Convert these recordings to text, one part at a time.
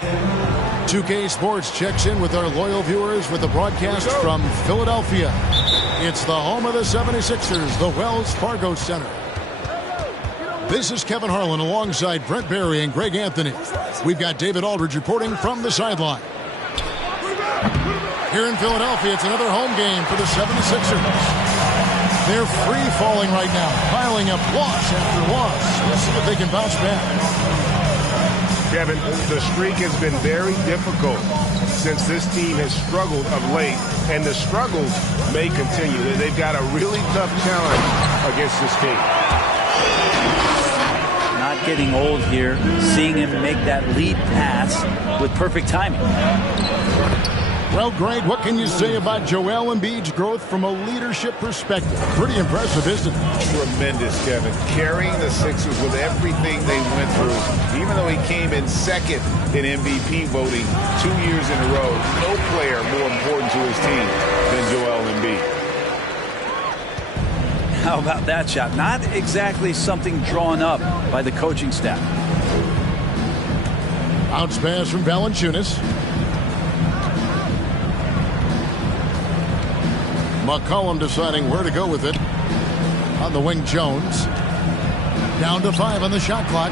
2K Sports checks in with our loyal viewers with the broadcast from Philadelphia. It's the home of the 76ers, the Wells Fargo Center. This is Kevin Harlan alongside Brent Barry and Greg Anthony. We've got David Aldridge reporting from the sideline. Here in Philadelphia, it's another home game for the 76ers. They're free-falling right now, piling up loss after loss. We'll see if they can bounce back. Kevin, the streak has been very difficult since this team has struggled of late, and the struggles may continue. They've got a really tough challenge against this team. Not getting old here, seeing him make that lead pass with perfect timing. Well, Greg, what can you say about Joel Embiid's growth from a leadership perspective? Pretty impressive, isn't it? Tremendous, Kevin. Carrying the Sixers with everything they went through. Even though he came in second in MVP voting 2 years in a row, no player more important to his team than Joel Embiid. How about that shot? Not exactly something drawn up by the coaching staff. Bounce pass from Valanciunas. McCollum deciding where to go with it. On the wing, Jones. Down to 5 on the shot clock.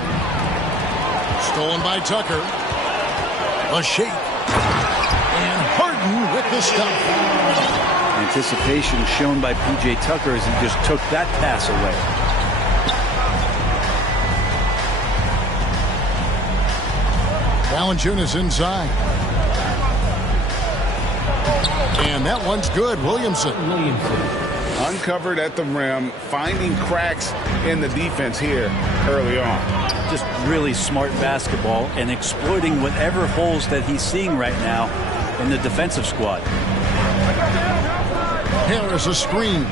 Stolen by Tucker. A shake. And Harden with the stop. Anticipation shown by P.J. Tucker as he just took that pass away. Valanciunas inside. And that one's good. Williamson. Uncovered at the rim, finding cracks in the defense here early on. Just really smart basketball and exploiting whatever holes that he's seeing right now in the defensive squad. Harris a screen.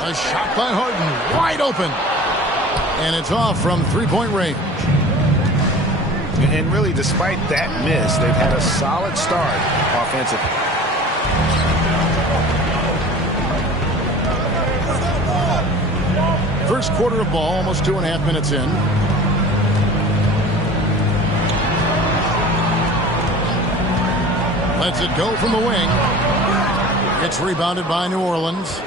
A shot by Harden. Wide open. And it's off from three-point range. And really, despite that miss, they've had a solid start offensively. First quarter of ball, almost 2.5 minutes in. Lets it go from the wing. It's rebounded by New Orleans.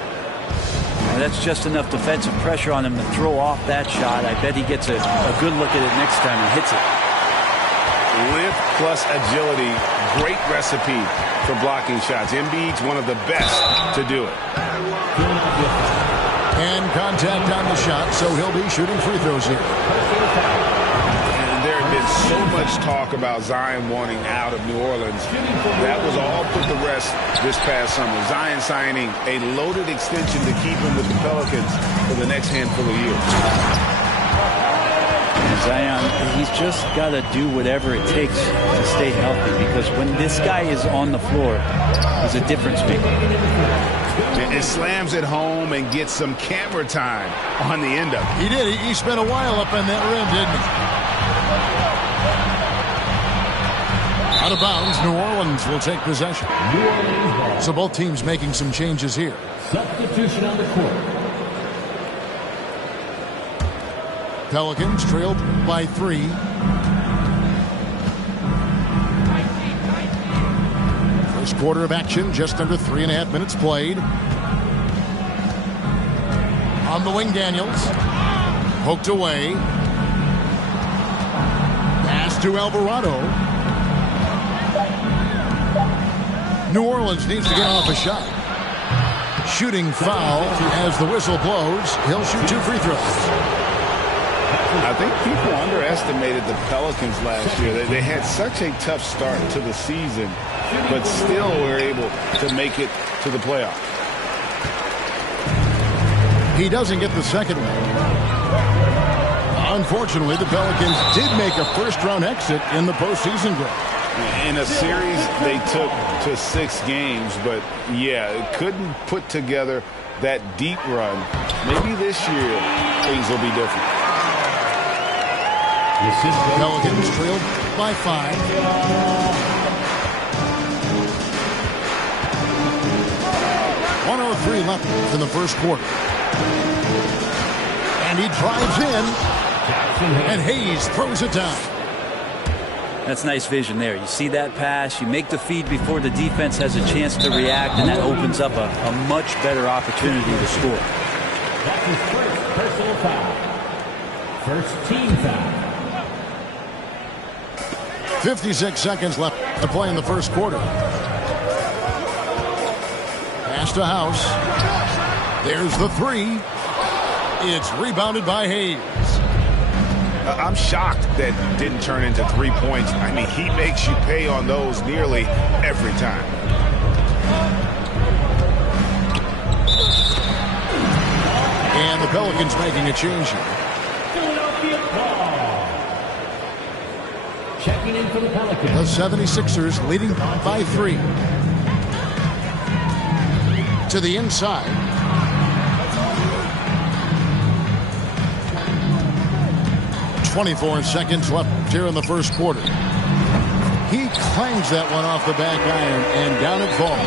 And that's just enough defensive pressure on him to throw off that shot. I bet he gets a good look at it next time and hits it. Lift plus agility, great recipe for blocking shots. Embiid's one of the best to do it. And contact on the shot, so he'll be shooting free throws here. And there had been so much talk about Zion wanting out of New Orleans. That was all put to rest this past summer. Zion signing a loaded extension to keep him with the Pelicans for the next handful of years. Zion, he's just got to do whatever it takes to stay healthy, because when this guy is on the floor, he's a difference maker. And slams it home and gets some camera time on the end of it. He did. He spent a while up on that rim, didn't he? Out of bounds, New Orleans will take possession. So both teams making some changes here. Substitution on the court. Pelicans trailed by 3. First quarter of action, just under 3.5 minutes played. On the wing, Daniels. Poked away. Pass to Alvarado. New Orleans needs to get off a shot. Shooting foul as the whistle blows. He'll shoot 2 free throws. I think people underestimated the Pelicans last year. They had such a tough start to the season, but still were able to make it to the playoffs. He doesn't get the second one. Unfortunately, the Pelicans did make a first-round exit in the postseason draw. In a series they took to 6 games, but yeah, couldn't put together that deep run. Maybe this year things will be different. Pelicans trailed by 5. .103 left in the first quarter. And he drives in. And Hayes throws it down. That's nice vision there. You see that pass, you make the feed before the defense has a chance to react, and that opens up a much better opportunity to score. That's his first personal foul. First team foul. 56 seconds left to play in the first quarter. Pass to House. There's the three. It's rebounded by Hayes. I'm shocked that didn't turn into 3 points. I mean, he makes you pay on those nearly every time. And the Pelicans making a change here. Philadelphia ball. Checking in for the Pelicans. The 76ers leading by 3. To the inside. .24 seconds left here in the first quarter. He clangs that one off the back iron, and down it falls.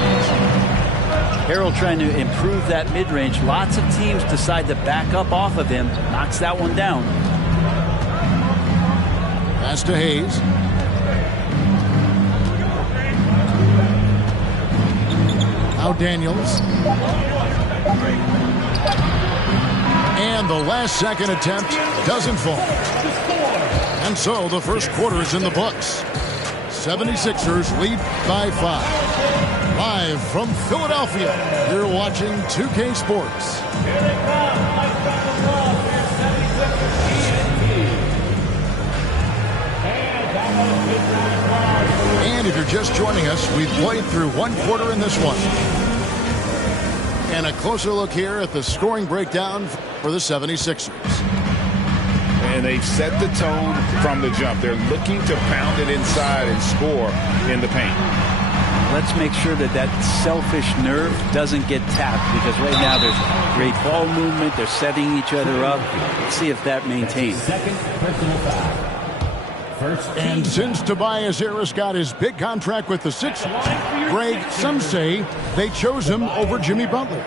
Harrell trying to improve that mid-range. Lots of teams decide to back up off of him. Knocks that one down. Pass to Hayes. Now Daniels. And the last second attempt doesn't fall. And so the first quarter is in the books. 76ers lead by 5. Live from Philadelphia, you're watching 2K Sports. And if you're just joining us, we've played through one quarter in this one. And a closer look here at the scoring breakdown for the 76ers. And they've set the tone from the jump. They're looking to pound it inside and score in the paint. Let's make sure that that selfish nerve doesn't get tapped, because right now there's great ball movement. They're setting each other up. Let's see if that maintains. Second personal foul. First and since Tobias Harris got his big contract with the Sixers, Greg, some say they chose him over Jimmy Butler.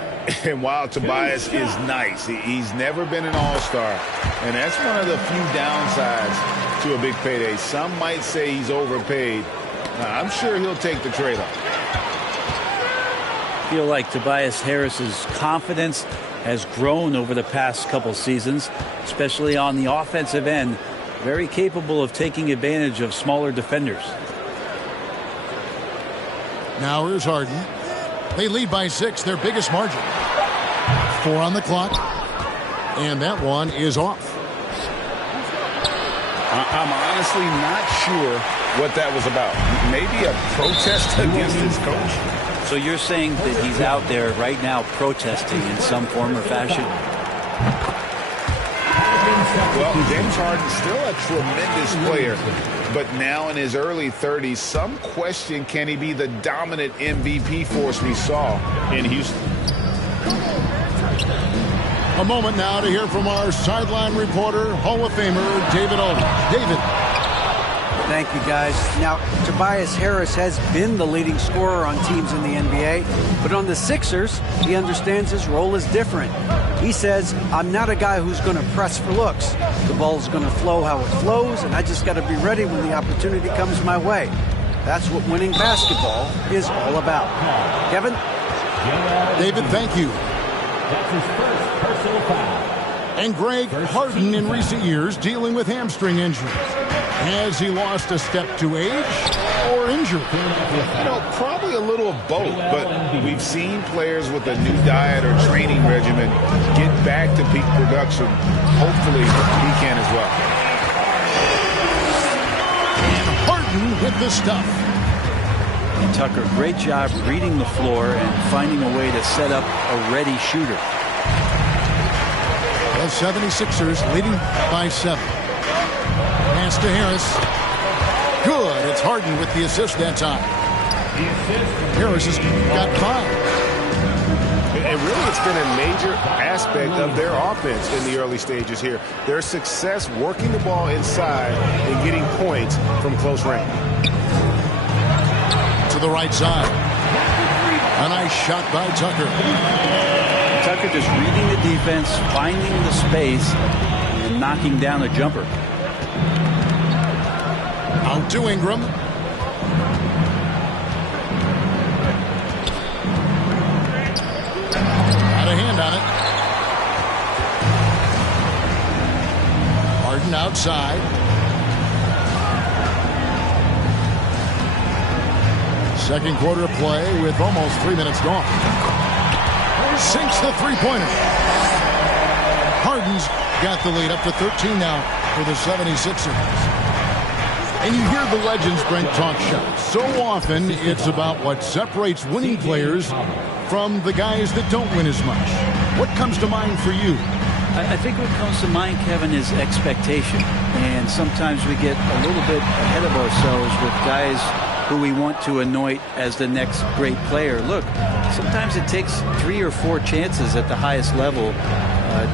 And while Tobias is nice, he's never been an all-star. And that's one of the few downsides to a big payday. Some might say he's overpaid. I'm sure he'll take the trade-off. I feel like Tobias Harris's confidence has grown over the past couple seasons, especially on the offensive end. Very capable of taking advantage of smaller defenders. Now here's Harden. They lead by 6, their biggest margin. 4 on the clock. And that one is off. I'm honestly not sure what that was about. Maybe a protest against his coach. So you're saying that he's out there right now protesting in some form or fashion? Well, James Harden's still a tremendous player, but now in his early 30s, some question, can he be the dominant MVP force we saw in Houston? A moment now to hear from our sideline reporter, Hall of Famer David Aldridge. David. Thank you, guys. Now, Tobias Harris has been the leading scorer on teams in the NBA, but on the Sixers, he understands his role is different. He says, I'm not a guy who's going to press for looks. The ball's going to flow how it flows, and I just got to be ready when the opportunity comes my way. That's what winning basketball is all about. Kevin? David, thank you. That's his first personal foul. And Greg, Harden in recent years dealing with hamstring injuries. Has he lost a step to age or injury? You know, probably a little of both, but we've seen players with a new diet or training regimen get back to peak production. Hopefully he can as well. And Harden with the stuff. And Tucker, great job reading the floor and finding a way to set up a ready shooter. The 76ers leading by 7. Pass to Harris. Good. It's Harden with the assist that time. Harris has got 5. And really, it's been a major aspect of their offense in the early stages here. Their success working the ball inside and getting points from close range. To the right side. A nice shot by Tucker. Tucker just reading the defense, finding the space, and knocking down a jumper. Out to Ingram. Got a hand on it. Harden outside. Second quarter of play with almost 3 minutes gone. Sinks the three-pointer. Harden's got the lead up to 13 now for the 76ers. And you hear the legends, Brent, talk shop. So often it's about what separates winning players from the guys that don't win as much. What comes to mind for you? I think what comes to mind, Kevin, is expectation. And sometimes we get a little bit ahead of ourselves with guys who we want to anoint as the next great player. Look, sometimes it takes 3 or 4 chances at the highest level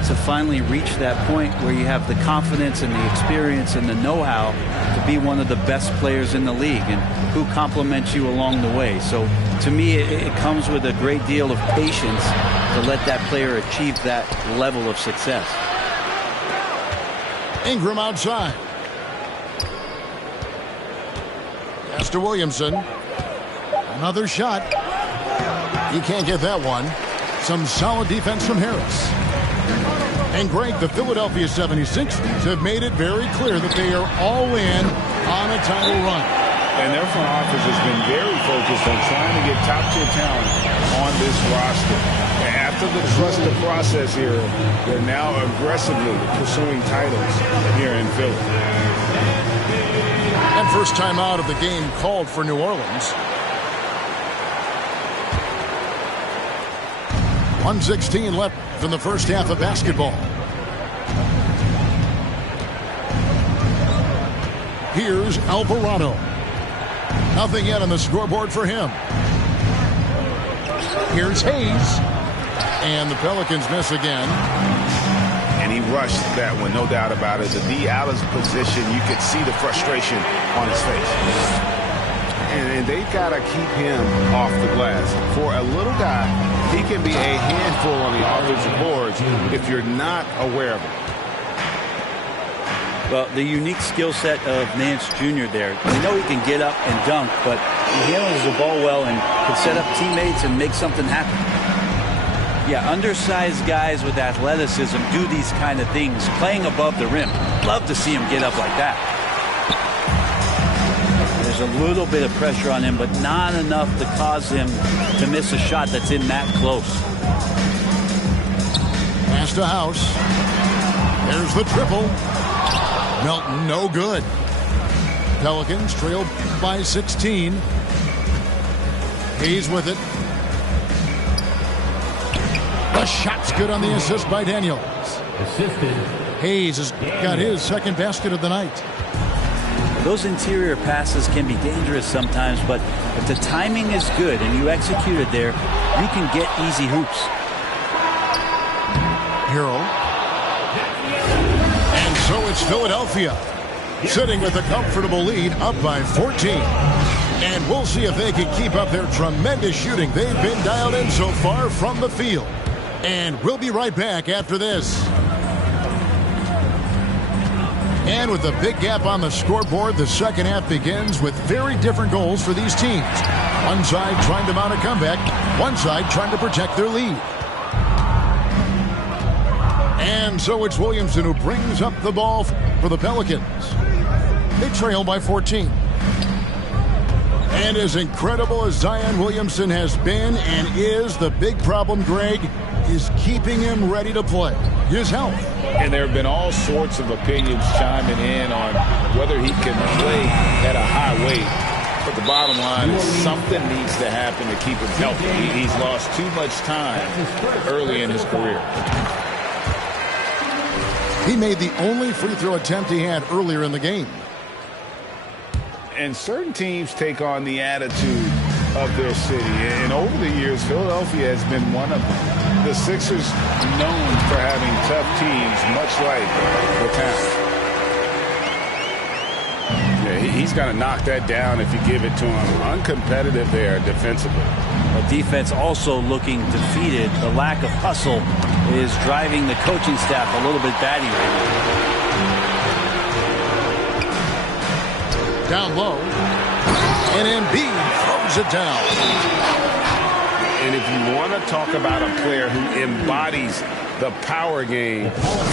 to finally reach that point where you have the confidence and the experience and the know-how to be one of the best players in the league, and who compliments you along the way. So to me, it comes with a great deal of patience to let that player achieve that level of success. Ingram outside. Pass to Williamson. Another shot. He can't get that one. Some solid defense from Harris. And Greg, the Philadelphia 76ers have made it very clear that they are all in on a title run. And their front office has been very focused on trying to get top-tier talent on this roster. And after the trusted process here, they're now aggressively pursuing titles here in Philly. And first time out of the game called for New Orleans. 1:16 left from the first half of basketball. Here's Alvarado. Nothing yet on the scoreboard for him. Here's Hayes. And the Pelicans miss again. And he rushed that one, no doubt about it. The D out of position, you could see the frustration on his face. And they've got to keep him off the glass. For a little guy, he can be a handful on the offensive boards if you're not aware of it. Well, the unique skill set of Nance Jr. there. We know he can get up and dunk, but he handles the ball well and can set up teammates and make something happen. Yeah, undersized guys with athleticism do these kind of things, playing above the rim. Love to see him get up like that. There's a little bit of pressure on him, but not enough to cause him to miss a shot that's in that close. Pass to House. There's the triple. Melton, no good. Pelicans trail by 16. Hayes with it. The shot's good on the assist by Daniels. Hayes has got his second basket of the night. Those interior passes can be dangerous sometimes, but if the timing is good and you execute it there, you can get easy hoops. Hero. And so it's Philadelphia sitting with a comfortable lead, up by 14. And we'll see if they can keep up their tremendous shooting. They've been dialed in so far from the field. And we'll be right back after this. And with a big gap on the scoreboard, the second half begins with very different goals for these teams. One side trying to mount a comeback, one side trying to protect their lead. And so it's Williamson who brings up the ball for the Pelicans. They trail by 14. And as incredible as Zion Williamson has been and is, the big problem, Greg, is keeping him ready to play. His health. And there have been all sorts of opinions chiming in on whether he can play at a high weight. But the bottom line is something needs to happen to keep him healthy. He's lost too much time early in his career. He made the only free throw attempt he had earlier in the game. And certain teams take on the attitude of their city. And over the years, Philadelphia has been one of them. The Sixers known for having tough teams, much like the town. Yeah, he's got to knock that down if you give it to him. Uncompetitive there defensively. Well, defense also looking defeated. The lack of hustle is driving the coaching staff a little bit batty right now. down low. And Embiid throws it down. And if you want to talk about a player who embodies the power game,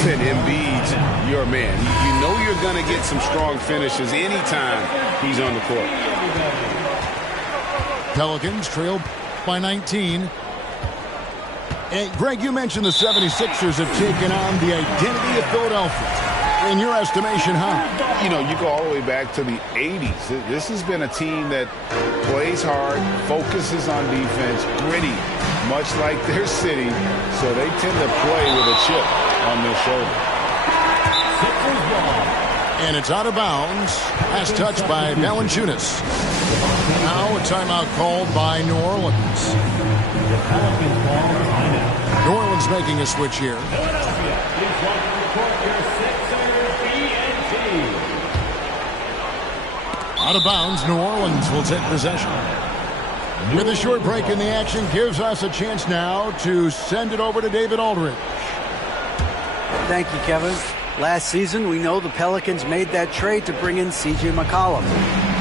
then Embiid's your man. You know you're going to get some strong finishes anytime he's on the court. Pelicans trail by 19. And Greg, you mentioned the 76ers have taken on the identity of Philadelphia. In your estimation, how? You know, you go all the way back to the 80s. This has been a team that plays hard, focuses on defense, gritty, much like their city, so they tend to play with a chip on their shoulder. And it's out of bounds. Pass touched by Valanciunas. Now a timeout called by New Orleans. New Orleans making a switch here. Out of bounds, New Orleans will take possession. With a short break in the action, gives us a chance now to send it over to David Aldridge. Thank you, Kevin. Last season, we know the Pelicans made that trade to bring in C.J. McCollum.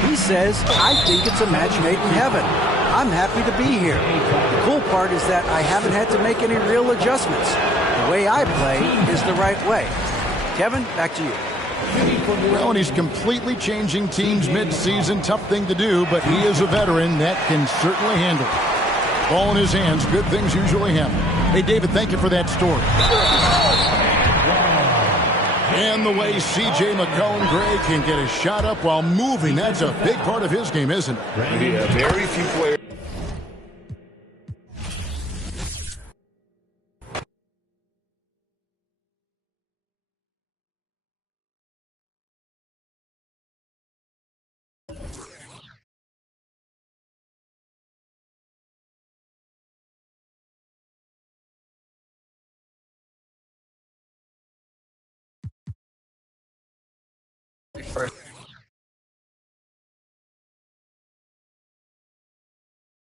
He says, I think it's a match made in heaven. I'm happy to be here. The cool part is that I haven't had to make any real adjustments. The way I play is the right way. Kevin, back to you. Well, and he's completely changing teams mid-season. Tough thing to do, but he is a veteran that can certainly handle it. Ball in his hands, good things usually happen. Hey, David, thank you for that story. And the way C.J. McCollum, Greg, can get a shot up while moving, that's a big part of his game, isn't it? Yeah, very few players. First.